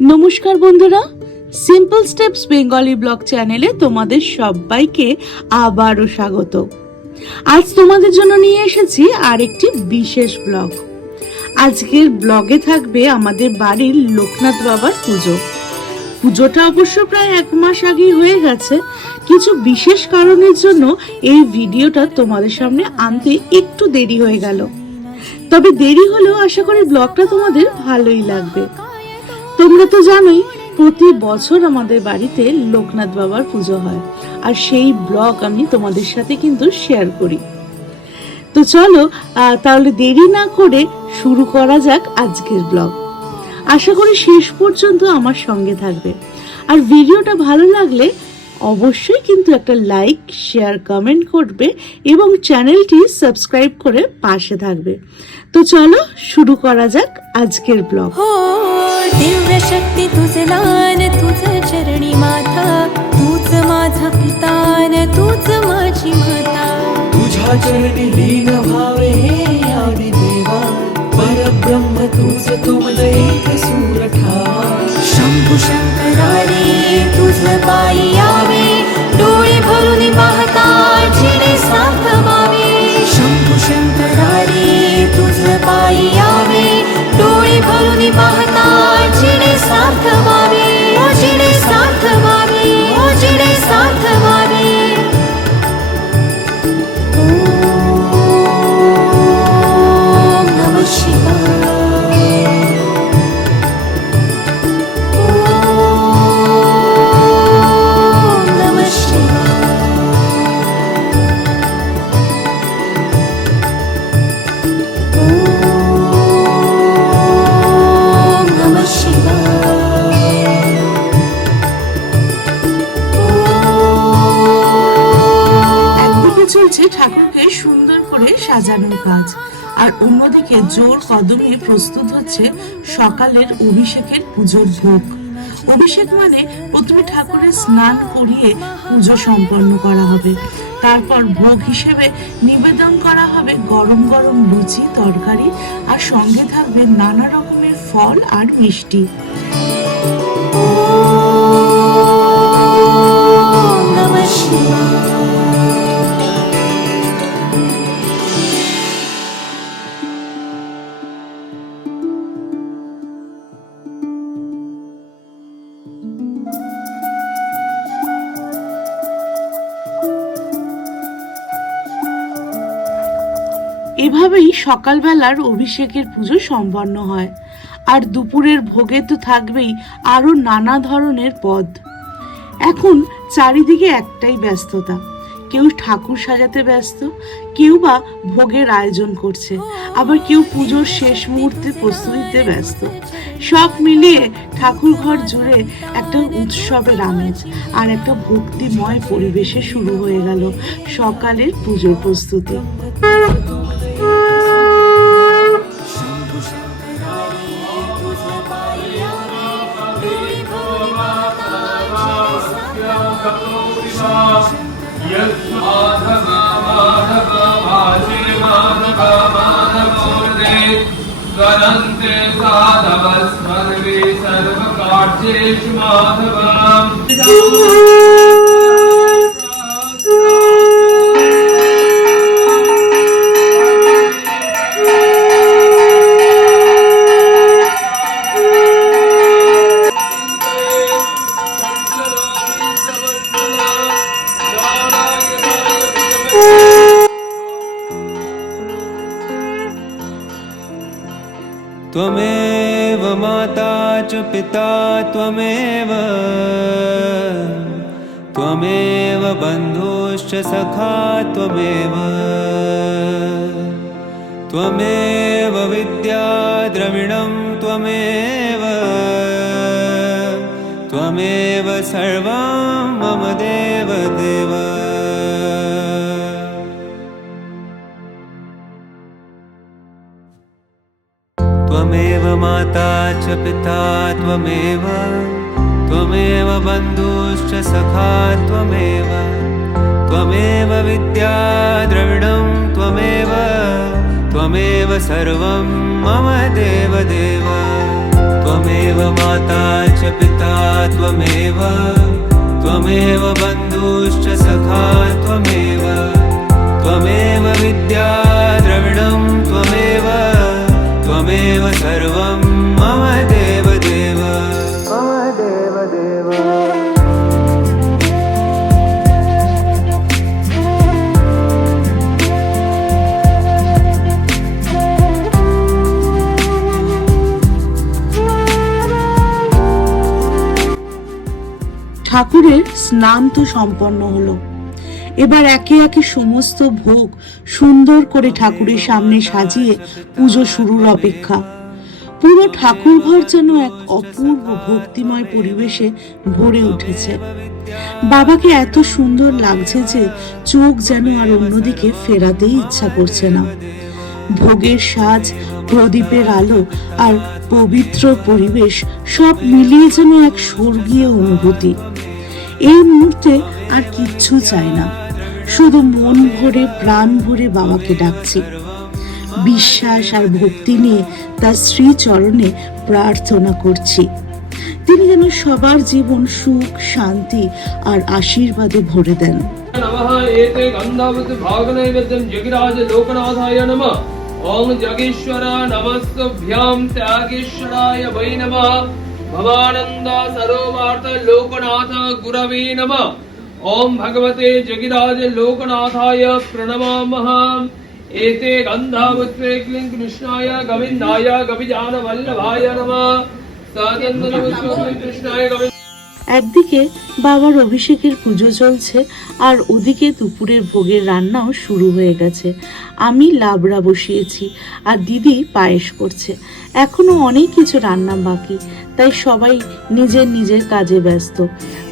নমস্কার বন্ধুরা, simple steps Bengali blog চ্যানেলে তোমাদের সবাইকে আবারও স্বাগত। আজ তোমাদের জন্য নিয়ে এসেছি আরেকটি বিশেষ ব্লগ। আজকের ব্লগে থাকবে আমাদের বাড়ির লোকনাথ বাবার পুজো। পুজোটা অবশ্য প্রায় 1 মাস আগেই হয়ে গেছে। কিছু বিশেষ কারণের জন্য এই ভিডিওটা তোমাদের সামনে আনতে একটু দেরি হয়ে গেল। তবে দেরি হলেও আশা করি ব্লগটা তোমাদের ভালোই লাগবে। তোমরা তো জানোই প্রতি বছর আমাদের বাড়িতে লোকনাথ বাবার পুজো হয়, আর সেই ব্লগ আমি তোমাদের সাথে কিন্তু শেয়ার করি। তো চলো তাহলে দেরি না করে শুরু করা যাক আজকের ব্লগ। আশা করি শেষ পর্যন্ত আমার সঙ্গে থাকবে, আর ভিডিওটা ভালো লাগলে অবশ্যই কিন্তু একটা লাইক, শেয়ার, কমেন্ট করবে এবং চ্যানেলটি সাবস্ক্রাইব করে পাশে থাকবে। তো চলো শুরু করা যাক আজকের ব্লগ। दिव्य शक्ती तुझे लान, तुझ चरणी माथा, तूच माझा पिता न तूच माझी माता. तुझ्या चरणी लीन भावे हे आदि देवा, परब्रह्म तूच तुमदैक सूर ठावा. शंभू शंकरारी तुझ पायी यावे, डोळे भरून पाहता जिने सार्थवावे. शंभू शंकरारी तुझ पायी यावे, डोळे भरून पाहता जिने सार्थवावे. ओ जिने सार्थवावे, ओ जिने सार्थवावे. ओम नमः शिवाय. ओम नमः शिवाय. ओम नमः शिवाय. একদিকে চলছে ঠাকুরকে সুন্দর করে সাজানোর কাজ, আর অন্যদিকে জোর কদমে প্রস্তুত হচ্ছে সকালের অভিষেকের পুজোর ভোগ। অভিষেক মানে প্রথমে ঠাকুরের স্নান করিয়ে পুজো সম্পন্ন করা হবে, তারপর ভোগ হিসেবে নিবেদন করা হবে গরম গরম লুচি, তরকারি, আর সঙ্গে থাকবে নানা রকমের ফল আর মিষ্টি। ओम नमः शिवाय. এভাবেই সকালবেলার অভিষেকের পুজো সম্পন্ন হয়, আর দুপুরের ভোগে তো থাকবেই আরো নানা ধরনের পদ। এখন চারিদিকে একটাই ব্যস্ততা, কেউ ঠাকুর সাজাতে ব্যস্ত, কেউ বা ভোগের আয়োজন করছে, আবার কেউ পুজোর শেষ মুহূর্তে প্রস্তুতিতে ব্যস্ত। সব মিলিয়ে ঠাকুর ঘর জুড়ে একটা উৎসবের আমেজ আর একটা ভক্তিময় পরিবেশে শুরু হয়ে গেল সকালের পুজোর প্রস্তুতি। गणन्ते साधवस्मर्वे सर्वकार्येषु माधवम्. त्वमेव माता च पिता त्वमेव, त्वमेव बन्धुश्च सखा त्वमेव, त्वमेव विद्या द्रविणं त्वमेव, त्वमेव सर्वं मम देव देव. त्वमेव माता च पिता त्वमेव, त्वमेव बन्धुश्च सखा त्वमेव, त्वमेव विद्या द्रविणं त्वमेव, त्वमेव सर्वं मम देव देव. त्वमेव माता च पिता त्वमेव त्वमेव बन्धुश्च सखा त्वमेव त्वमेव विद्या द्रविणं त्वमेव त्वमेव सर्वं मम देवदेव मम देवदेव। ঠাকুরের স্নান তো সম্পন্ন হলো। এবার একে একে সমস্ত ভোগ সুন্দর করে ঠাকুরের সামনে সাজিয়ে পুজো শুরুর অপেক্ষা। পুরো ঠাকুর ঘর যেন এক অপূর্ব ভক্তিময় পরিবেশে ভরে উঠেছে। বাবাকে এত সুন্দর লাগছে যে চোখ যেন আর অন্যদিকে ফেরাতেই ইচ্ছা করছে না। ভোগের সাজ, প্রদীপের আলো আর পবিত্র পরিবেশ সব মিলিয়ে যেন এক স্বর্গীয় অনুভূতি। এই মুহূর্তে আর কিচ্ছু চাই না, শুধু মন ভরে প্রাণ ভরে বাবাকে ডাকছি। বিশ্বাস আর ভক্তি নিয়ে তার শ্রীচরণে প্রার্থনা করছি তিনি যেন সবার জীবন সুখ, শান্তি আর আশীর্বাদে ভরে দেন। नमः एते गन्धवत् भागनैवेद्यं जगिराज लोकनाथाय नमः। ओम जगेश्वर नमस्तभ्यां त्यागेश्वराय वै नमः। भवानन्द सर्वार्थ लोकनाथ गुरवे नमः। ओम भगवते जगिराज लोकनाथाय प्रणमामः। एते गन्धवत् क्लीं कृष्णाय गोविन्दाय गविजान वल्लभाय नमः। सदनंद कृष्णाय गोविन्द। একদিকে বাবার অভিষেকের পুজো চলছে আর ওদিকে দুপুরের ভোগের রান্নাও শুরু হয়ে গেছে। আমি লাবড়া বসিয়েছি আর দিদি পায়েস করছে। এখনো অনেক কিছু রান্না বাকি, তাই সবাই নিজের নিজের কাজে ব্যস্ত।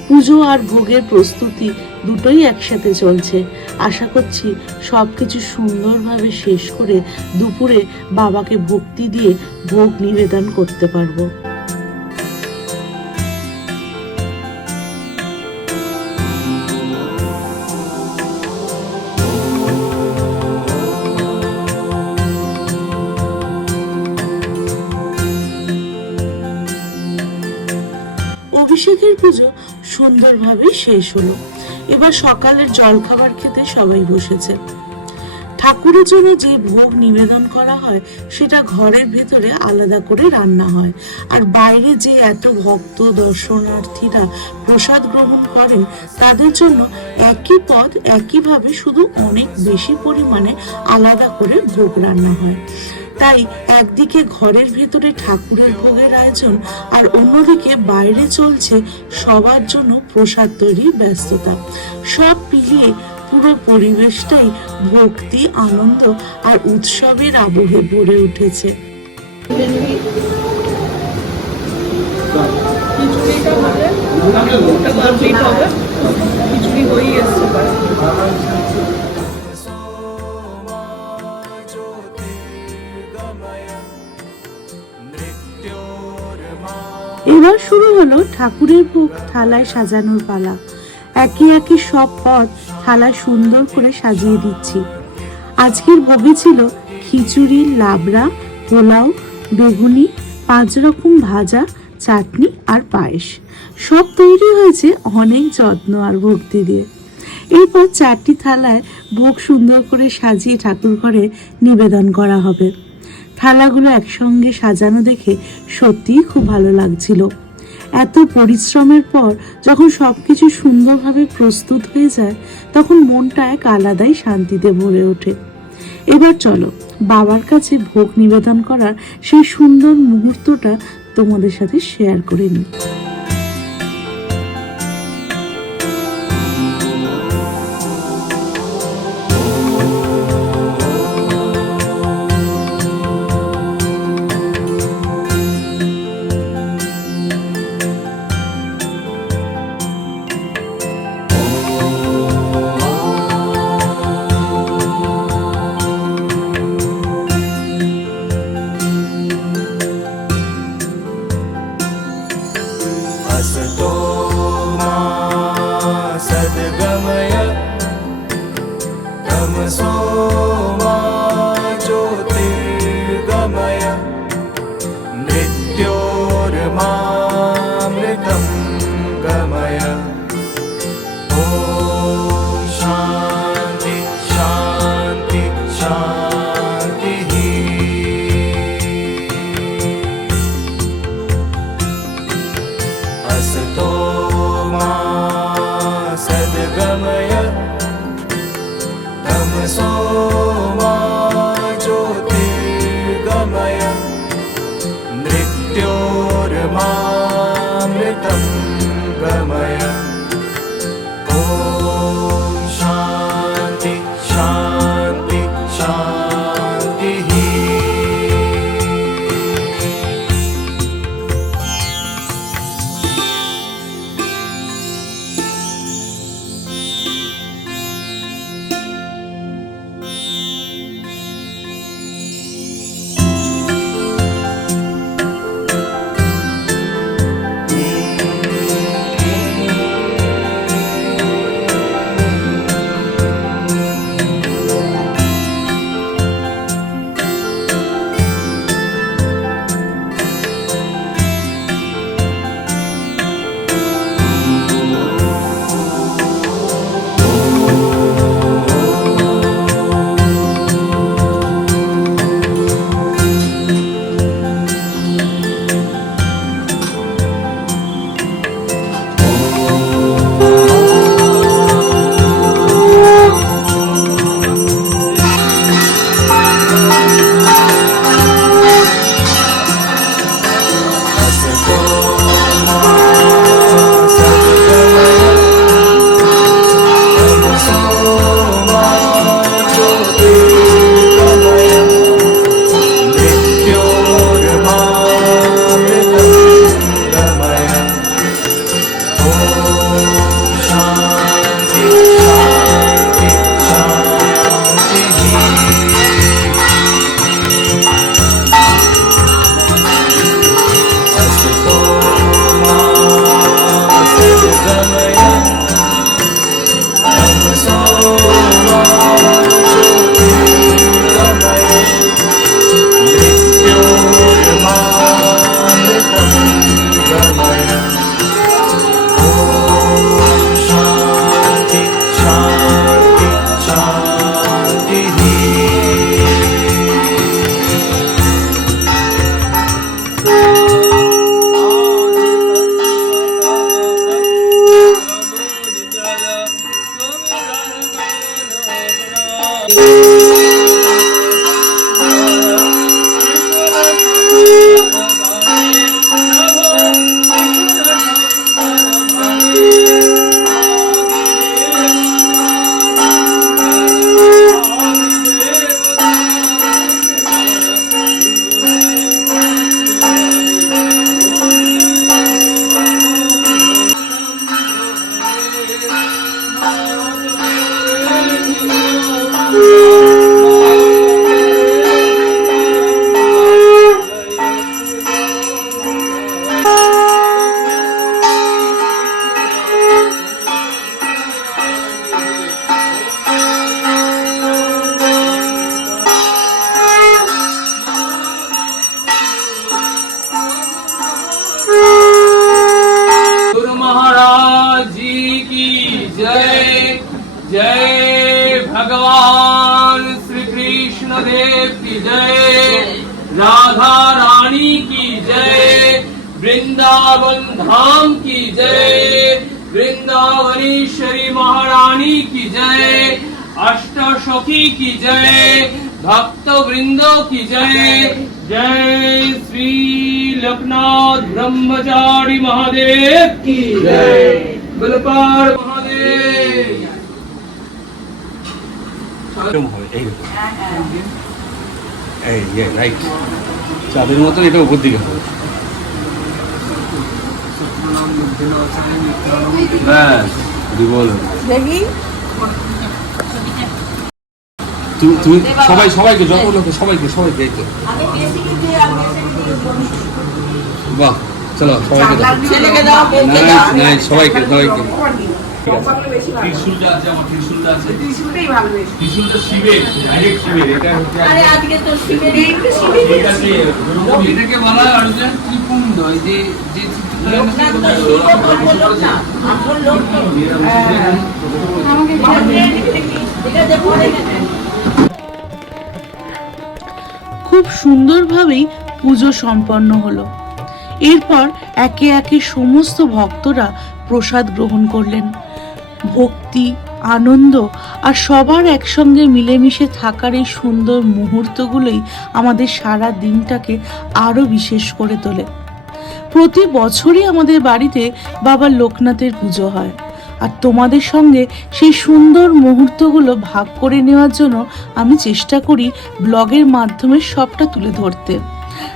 পুজো আর ভোগের প্রস্তুতি দুটোই একসাথে চলছে। আশা করছি সবকিছু সুন্দরভাবে শেষ করে দুপুরে বাবাকে ভক্তি দিয়ে ভোগ নিবেদন করতে পারবো। অভিষেকের পুজো সুন্দরভাবে শেষ হলো। এবার সকালের জলখাবার খেতে সবাই বসেছে। ঠাকুরের জন্য যে ভোগ নিবেদন করা হয় সেটা ঘরের ভেতরে আলাদা করে রান্না হয়, আর বাইরে যে এত ভক্ত দর্শনার্থীরা প্রসাদ গ্রহণ করেন তাদের জন্য একই পদ একইভাবে শুধু অনেক বেশি পরিমাণে আলাদা করে ভোগ রান্না হয়। তাই একদিকে ঘরের ভেতরে ঠাকুরের ভোগের আয়োজন আর অন্যদিকে বাইরে চলছে সবার জন্য প্রসাদ তৈরির ব্যস্ততা। সব মিলিয়ে পুরো পরিবেশটাই ভক্তি, আনন্দ আর উৎসবের আবহে ভরে উঠেছে। এবার শুরু হলো ঠাকুরের ভোগ থালায় সাজানোর পালা। একে একে সব পদ থালায় সুন্দর করে সাজিয়ে দিচ্ছি। আজকের ভোগে ছিল খিচুড়ি, লাবড়া, পোলাও, বেগুনি, 5 রকম ভাজা, চাটনি আর পায়েস। সব তৈরি হয়েছে অনেক যত্ন আর ভক্তি দিয়ে। এরপর 4টি থালায় ভোগ সুন্দর করে সাজিয়ে ঠাকুর ঘরে নিবেদন করা হবে। থালাগুলো একসঙ্গে সাজানো দেখে সত্যিই খুব ভালো লাগছিল। এত পরিশ্রমের পর যখন সবকিছু সুন্দরভাবে প্রস্তুত হয়ে যায় তখন মনটা এক আলাদাই শান্তিতে ভরে ওঠে। এবার চলো বাবার কাছে ভোগ নিবেদন করার সেই সুন্দর মুহূর্তটা তোমাদের সাথে শেয়ার করে নিই। असतो मा सद्गमय तमसो मा ज्योतिर्गमय मृत्योर्मा तमसो मा ज्योतिर्गमय मृत्योर्मामृतं गमय ॐ शान्ति शान्ति शान्तिः गुरु महाराज जी की जय। जय भगवान श्री कृष्ण देव की जय। राधा रानी की जय। वृंदावन धाम की जय। वृंदावनेश्वरी महारानी की जय। अष्ट सखी की जय। भक्त वृंदों की जय। जय श्री लोकनाथ ब्रह्मचारी महादेव की जय। बलपाल महादेव। রাইট চাঁদের মতন এটা উপর দিকে হবে। ব্যাস বলো তুমি সবাইকে যত লোক সবাইকে এই তো বাহ চলো সবাইকে নাই সবাইকে ত্রিশূলটা আছে আমার ত্রিশূলটা আছে ত্রিশূলটা শিবের ডাইরেক্ট শিবের এটা হচ্ছে এটাকে বলা হয় অর্জুন ত্রিপুণ্ড এই যে খুব সুন্দরভাবেই পুজো সম্পন্ন হলো। এরপর একে একে সমস্ত ভক্তরা প্রসাদ গ্রহণ করলেন। ভক্তি আনন্দ আর সবার একসঙ্গে মিলেমিশে থাকার এই সুন্দর মুহূর্তগুলোই আমাদের সারা দিনটাকে আরো বিশেষ করে তোলে। প্রতি বছরই আমাদের বাড়িতে বাবা লোকনাথের পুজো হয়, আর তোমাদের সঙ্গে সেই সুন্দর মুহূর্তগুলো ভাগ করে নেওয়ার জন্য আমি চেষ্টা করি ব্লগের মাধ্যমে সবটা তুলে ধরতে।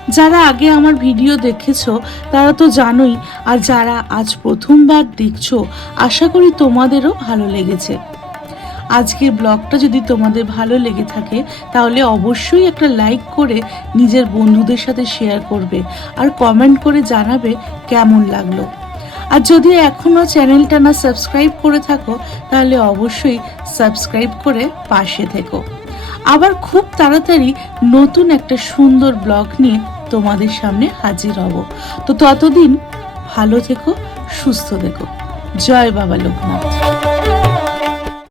যারা আগে আমার ভিডিও দেখেছো তারা তো জানোই, আর যারা আজ প্রথমবার দেখছো আশা করি তোমাদেরও ভালো লেগেছে। আজকের ব্লগটা যদি তোমাদের ভালো লেগে থাকে তাহলে অবশ্যই একটা লাইক করে নিজের বন্ধুদের সাথে শেয়ার করবে আর কমেন্ট করে জানাবে কেমন লাগলো। আর যদি এখনো চ্যানেলটা না সাবস্ক্রাইব করে থাকো তাহলে অবশ্যই সাবস্ক্রাইব করে পাশে থেকো। আবার খুব তাড়াতাড়ি নতুন একটা সুন্দর ব্লগ নিয়ে তোমাদের সামনে হাজির হব। তো ততদিন ভালো থেকো, সুস্থ থেকো। জয় বাবা লোকনাথ।